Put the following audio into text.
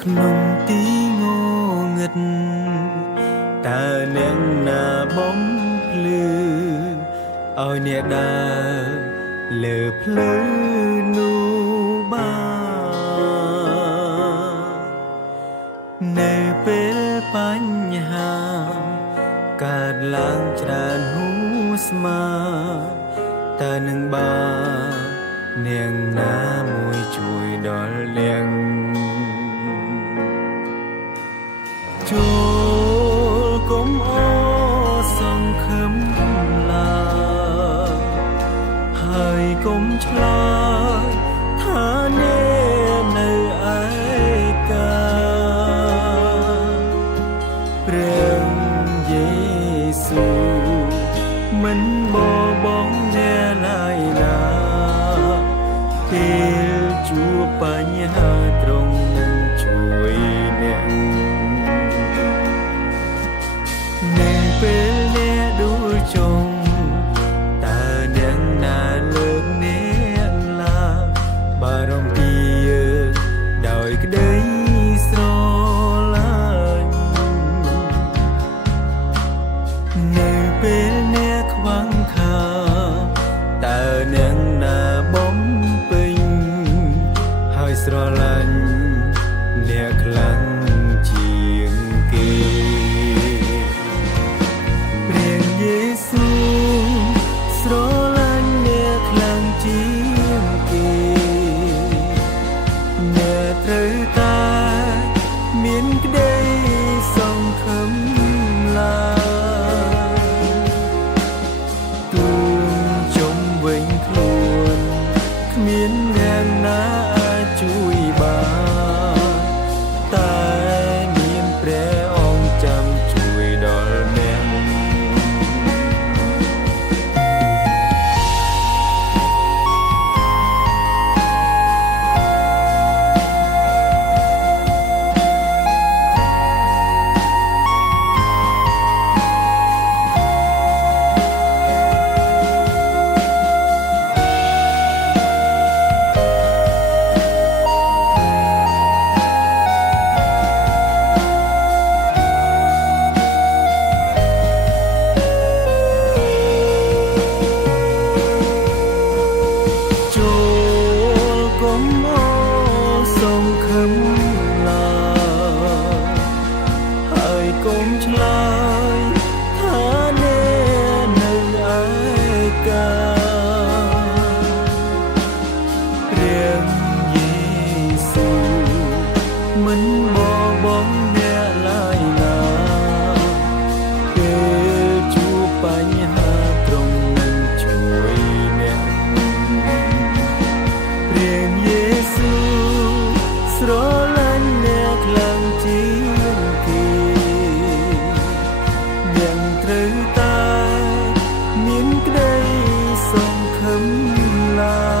ក្នុងទីងងឹតតើអ្នកណាបំភ្លឺឲ្យអ្នកដើរលើភ្លឺនោះបាននៅពេលបញ្ហាកើតឡើងច្រើនហួស្មាតើនឹងបាននាងណាមួយជួយដល់នាងចូលកុំអសង្ឃឹមឡើយហើយកុំឆ្លើយថាអ្នកនៅឯកាព្រះយេស៊ូវមិនបបងអ្នកឡើយណាពេលជួបបញ្ហាត្រង់នឹងជួយអ្នកនៅពេលអ្នកដួលចុងតើអ្នកណាលើកអ្នកឡើងបារម្ភពីយើងដោយក្តីស្រឡាញ់នៅពេលអ្នកខ្វះខាតើអ្នកណាបំពេញហើយស្រឡាញ់អ្នកខ្លាំងជាងគេព្រះយេស៊ូវស្រឡាញ់អ្នកខ្លាំងជាងគេអ្នកត្រូវតែមានក្តីសង្ឃឹមឡើយទូនជុំវិញខ្លួនគ្មានអ្នកណាអាចជួយបានតែមានព្រះអង្គចាំជួយដល់អ្នកសង្ឃឹមឡើយហើយកុំឆ្លើយថាអ្នកនៅឯកាព្រះយេស៊ូវមិនបបងអ្នកឡើយណាពេលជួបបញ្ហាត្រង់នឹងជួយអ្នកព្រះយេស៊ូវស្រឡាញ់អ្នកខ្លាំងជាងគេអ្នកត្រូវតែមានក្តីសង្ឃឹមឡើយ